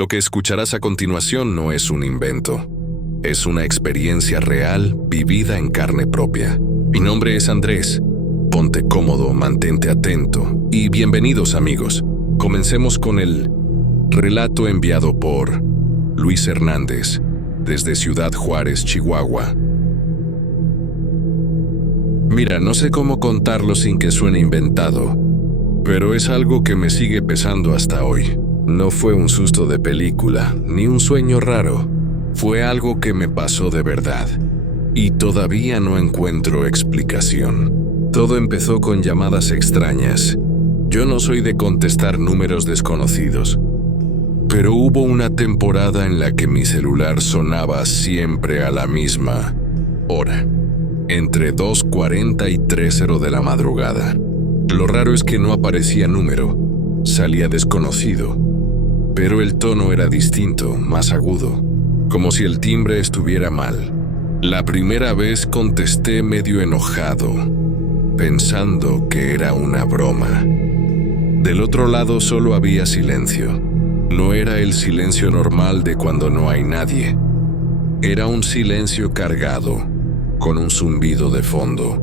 Lo que escucharás a continuación no es un invento. Es una experiencia real vivida en carne propia. Mi nombre es Andrés. Ponte cómodo, mantente atento y bienvenidos amigos. Comencemos con el relato enviado por Luis Hernández desde Ciudad Juárez, Chihuahua. Mira, no sé cómo contarlo sin que suene inventado, pero es algo que me sigue pesando hasta hoy. No fue un susto de película, ni un sueño raro. Fue algo que me pasó de verdad. Y todavía no encuentro explicación. Todo empezó con llamadas extrañas. Yo no soy de contestar números desconocidos. Pero hubo una temporada en la que mi celular sonaba siempre a la misma hora. Entre 2:40 y 3:00 de la madrugada. Lo raro es que no aparecía número. Salía desconocido. Pero el tono era distinto, más agudo, como si el timbre estuviera mal. La primera vez contesté medio enojado, pensando que era una broma. Del otro lado solo había silencio. No era el silencio normal de cuando no hay nadie. Era un silencio cargado, con un zumbido de fondo,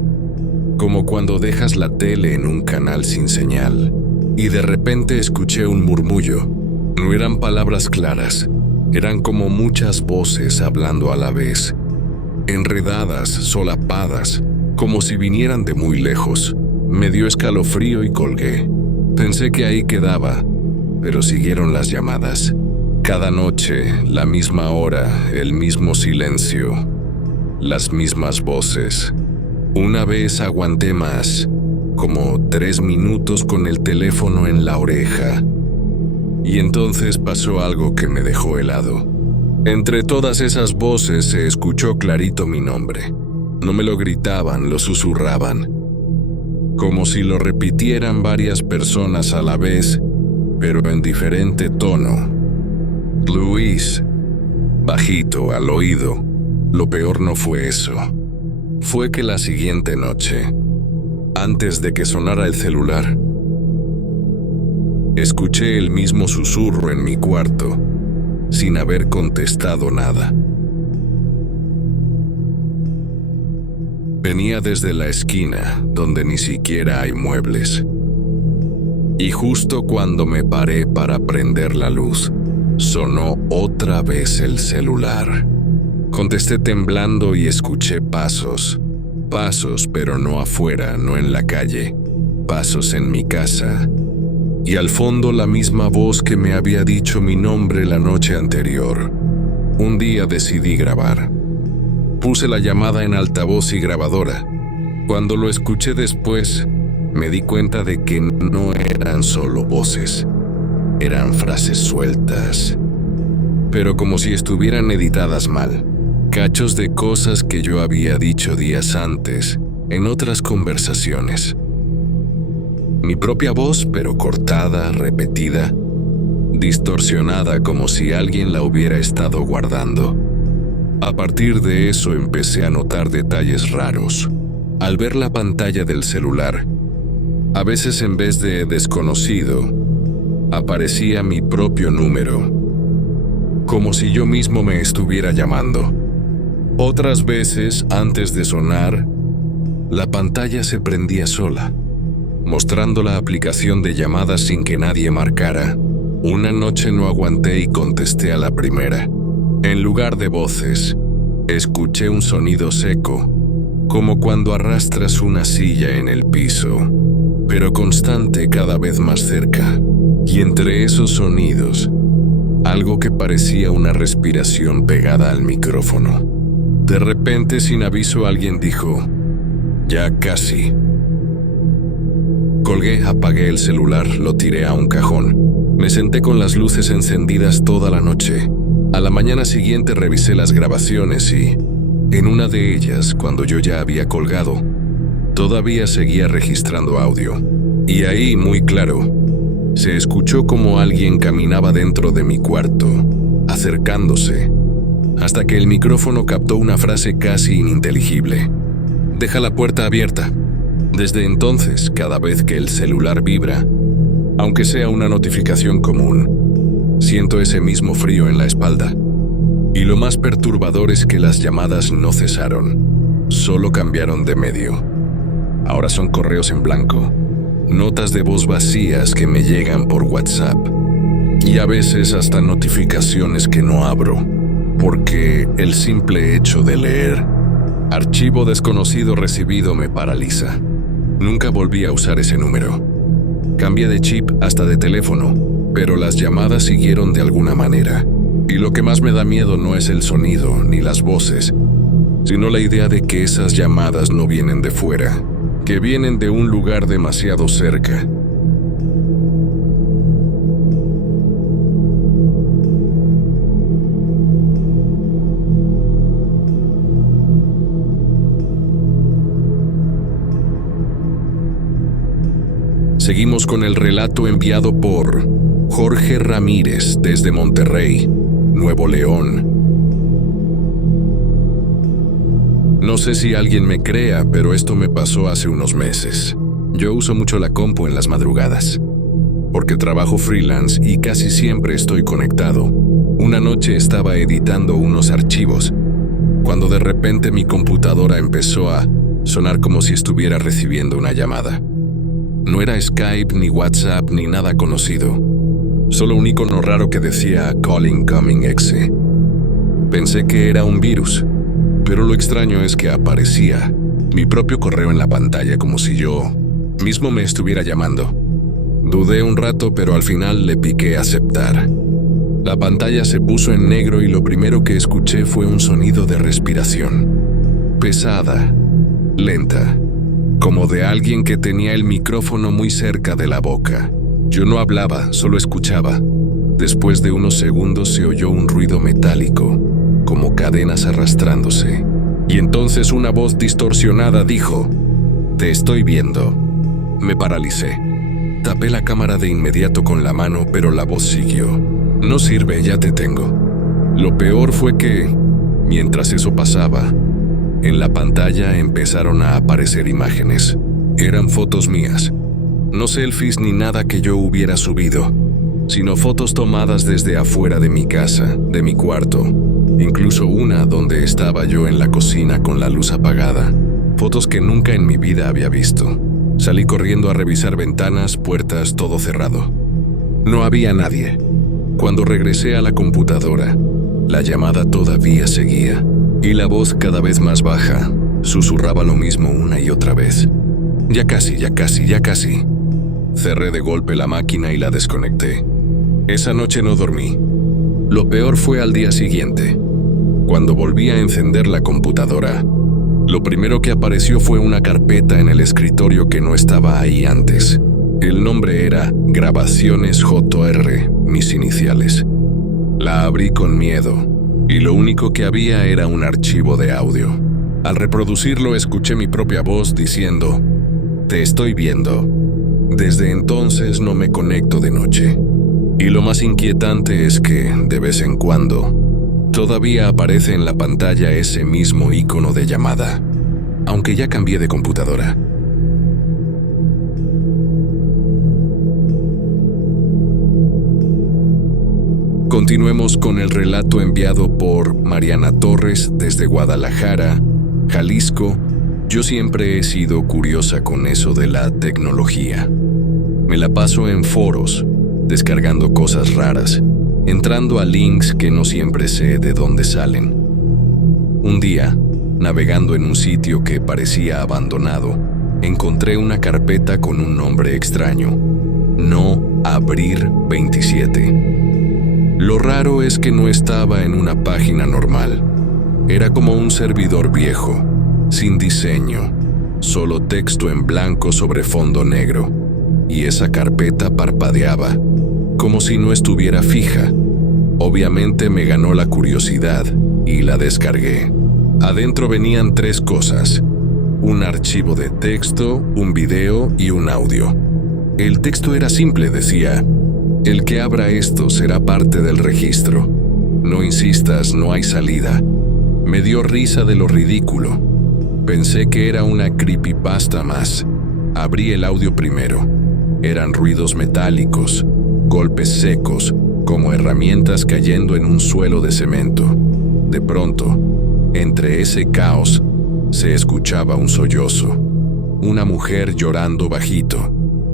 como cuando dejas la tele en un canal sin señal, y de repente escuché un murmullo. No eran palabras claras, eran como muchas voces hablando a la vez, enredadas, solapadas, como si vinieran de muy lejos. Me dio escalofrío y colgué. Pensé que ahí quedaba, pero siguieron las llamadas. Cada noche, la misma hora, el mismo silencio, las mismas voces. Una vez aguanté más, como 3 minutos con el teléfono en la oreja. Y entonces pasó algo que me dejó helado. Entre todas esas voces se escuchó clarito mi nombre. No me lo gritaban, lo susurraban. Como si lo repitieran varias personas a la vez, pero en diferente tono. Luis, bajito, al oído. Lo peor no fue eso. Fue que la siguiente noche, antes de que sonara el celular, escuché el mismo susurro en mi cuarto, sin haber contestado nada. Venía desde la esquina, donde ni siquiera hay muebles. Y justo cuando me paré para prender la luz, sonó otra vez el celular. Contesté temblando y escuché pasos. Pasos, pero no afuera, no en la calle. Pasos en mi casa. Y al fondo la misma voz que me había dicho mi nombre la noche anterior. Un día decidí grabar. Puse la llamada en altavoz y grabadora. Cuando lo escuché después, me di cuenta de que no eran solo voces. Eran frases sueltas, pero como si estuvieran editadas mal. Cachos de cosas que yo había dicho días antes, en otras conversaciones. Mi propia voz, pero cortada, repetida, distorsionada como si alguien la hubiera estado guardando. A partir de eso empecé a notar detalles raros. Al ver la pantalla del celular, a veces en vez de desconocido, aparecía mi propio número, como si yo mismo me estuviera llamando. Otras veces, antes de sonar, la pantalla se prendía sola, mostrando la aplicación de llamadas sin que nadie marcara. Una noche no aguanté y contesté a la primera. En lugar de voces, escuché un sonido seco, como cuando arrastras una silla en el piso, pero constante, cada vez más cerca. Y entre esos sonidos, algo que parecía una respiración pegada al micrófono. De repente, sin aviso, alguien dijo: "Ya casi". Colgué, apagué el celular, lo tiré a un cajón. Me senté con las luces encendidas toda la noche. A la mañana siguiente revisé las grabaciones y, en una de ellas, cuando yo ya había colgado, todavía seguía registrando audio. Y ahí, muy claro, se escuchó como alguien caminaba dentro de mi cuarto, acercándose, hasta que el micrófono captó una frase casi ininteligible: "Deja la puerta abierta". Desde entonces, cada vez que el celular vibra, aunque sea una notificación común, Siento ese mismo frío en la espalda. Y lo más perturbador es que las llamadas no cesaron, solo cambiaron de medio. Ahora son correos en blanco, notas de voz vacías que me llegan por WhatsApp. Y a veces hasta notificaciones que no abro, porque el simple hecho de leer archivo desconocido recibido me paraliza. Nunca volví a usar ese número. Cambié de chip hasta de teléfono, pero las llamadas siguieron de alguna manera. Y lo que más me da miedo no es el sonido ni las voces, sino la idea de que esas llamadas no vienen de fuera, que vienen de un lugar demasiado cerca. Seguimos con el relato enviado por Jorge Ramírez desde Monterrey, Nuevo León. No sé si alguien me crea, pero esto me pasó hace unos meses. Yo uso mucho la compu en las madrugadas, porque trabajo freelance y casi siempre estoy conectado. Una noche estaba editando unos archivos, cuando de repente mi computadora empezó a sonar como si estuviera recibiendo una llamada. No era Skype, ni WhatsApp, ni nada conocido. Solo un icono raro que decía Call Incoming Exe. Pensé que era un virus, pero lo extraño es que aparecía mi propio correo en la pantalla como si yo mismo me estuviera llamando. Dudé un rato, pero al final le piqué aceptar. La pantalla se puso en negro y lo primero que escuché fue un sonido de respiración. Pesada, lenta, como de alguien que tenía el micrófono muy cerca de la boca. Yo no hablaba, solo escuchaba. Después de unos segundos se oyó un ruido metálico, como cadenas arrastrándose. Y entonces una voz distorsionada dijo: «Te estoy viendo». Me paralicé. Tapé la cámara de inmediato con la mano, pero la voz siguió: «No sirve, ya te tengo». Lo peor fue que, mientras eso pasaba, en la pantalla empezaron a aparecer imágenes. Eran fotos mías. No selfies ni nada que yo hubiera subido, sino fotos tomadas desde afuera de mi casa, de mi cuarto. Incluso una donde estaba yo en la cocina con la luz apagada. Fotos que nunca en mi vida había visto. Salí corriendo a revisar ventanas, puertas, todo cerrado. No había nadie. Cuando regresé a la computadora, la llamada todavía seguía, y la voz cada vez más baja susurraba lo mismo una y otra vez. «Ya casi, ya casi, ya casi». Cerré de golpe la máquina y la desconecté. Esa noche no dormí. Lo peor fue al día siguiente. Cuando volví a encender la computadora, lo primero que apareció fue una carpeta en el escritorio que no estaba ahí antes. El nombre era Grabaciones JR, mis iniciales. La abrí con miedo, y lo único que había era un archivo de audio. Al reproducirlo escuché mi propia voz diciendo: «Te estoy viendo». Desde entonces no me conecto de noche. Y lo más inquietante es que, de vez en cuando, todavía aparece en la pantalla ese mismo icono de llamada, aunque ya cambié de computadora. Continuemos con el relato enviado por Mariana Torres desde Guadalajara, Jalisco. Yo siempre he sido curiosa con eso de la tecnología. Me la paso en foros, descargando cosas raras, entrando a links que no siempre sé de dónde salen. Un día, navegando en un sitio que parecía abandonado, encontré una carpeta con un nombre extraño: No Abrir 27. Lo raro es que no estaba en una página normal. Era como un servidor viejo, sin diseño, solo texto en blanco sobre fondo negro, y esa carpeta parpadeaba, como si no estuviera fija. Obviamente me ganó la curiosidad y la descargué. Adentro venían 3 cosas: un archivo de texto, un video y un audio. El texto era simple, decía: «El que abra esto será parte del registro. No insistas, no hay salida». Me dio risa de lo ridículo. Pensé que era una creepypasta más. Abrí el audio primero. Eran ruidos metálicos, golpes secos, como herramientas cayendo en un suelo de cemento. De pronto, entre ese caos, se escuchaba un sollozo. Una mujer llorando bajito.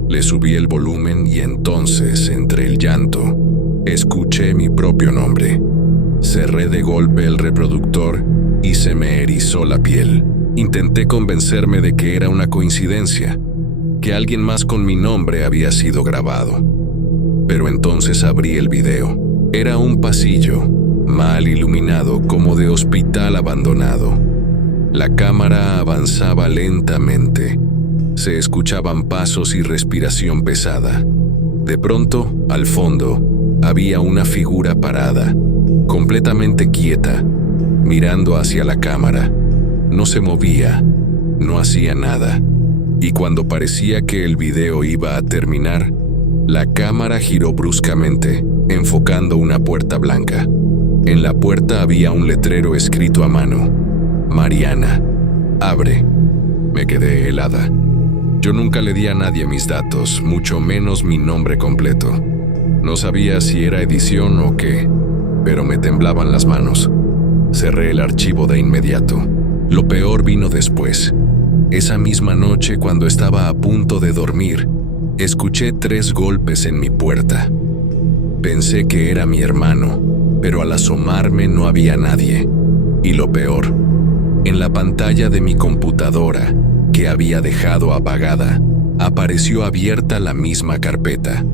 Le subí el volumen y entonces, entre el llanto, escuché mi propio nombre. Cerré de golpe el reproductor y se me erizó la piel. Intenté convencerme de que era una coincidencia, que alguien más con mi nombre había sido grabado. Pero entonces abrí el video. Era un pasillo, mal iluminado como de hospital abandonado. La cámara avanzaba lentamente. Se escuchaban pasos y respiración pesada. De pronto, al fondo, había una figura parada, completamente quieta, mirando hacia la cámara. No se movía, no hacía nada. Y cuando parecía que el video iba a terminar, la cámara giró bruscamente, enfocando una puerta blanca. En la puerta había un letrero escrito a mano: Mariana, abre. Me quedé helada. Yo nunca le di a nadie mis datos, mucho menos mi nombre completo. No sabía si era edición o qué, pero me temblaban las manos. Cerré el archivo de inmediato. Lo peor vino después. Esa misma noche, cuando estaba a punto de dormir, escuché 3 golpes en mi puerta. Pensé que era mi hermano, pero al asomarme no había nadie. Y lo peor, en la pantalla de mi computadora, que había dejado apagada, apareció abierta la misma carpeta: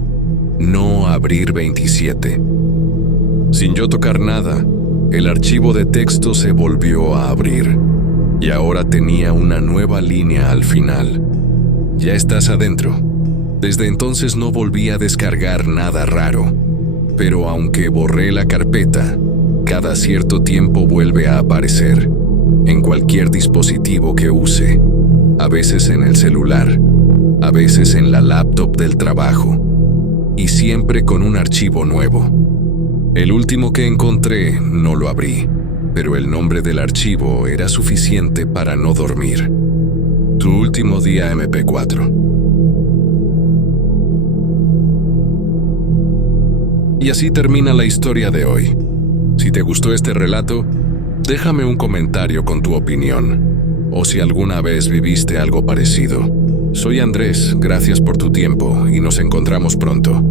No abrir 27. Sin yo tocar nada, el archivo de texto se volvió a abrir. Y ahora tenía una nueva línea al final: Ya estás adentro. Desde entonces no volví a descargar nada raro, pero aunque borré la carpeta, cada cierto tiempo vuelve a aparecer, en cualquier dispositivo que use, a veces en el celular, a veces en la laptop del trabajo, y siempre con un archivo nuevo. El último que encontré no lo abrí, pero el nombre del archivo era suficiente para no dormir: Tu último día MP4. Y así termina la historia de hoy. Si te gustó este relato, déjame un comentario con tu opinión, o si alguna vez viviste algo parecido. Soy Andrés, gracias por tu tiempo y nos encontramos pronto.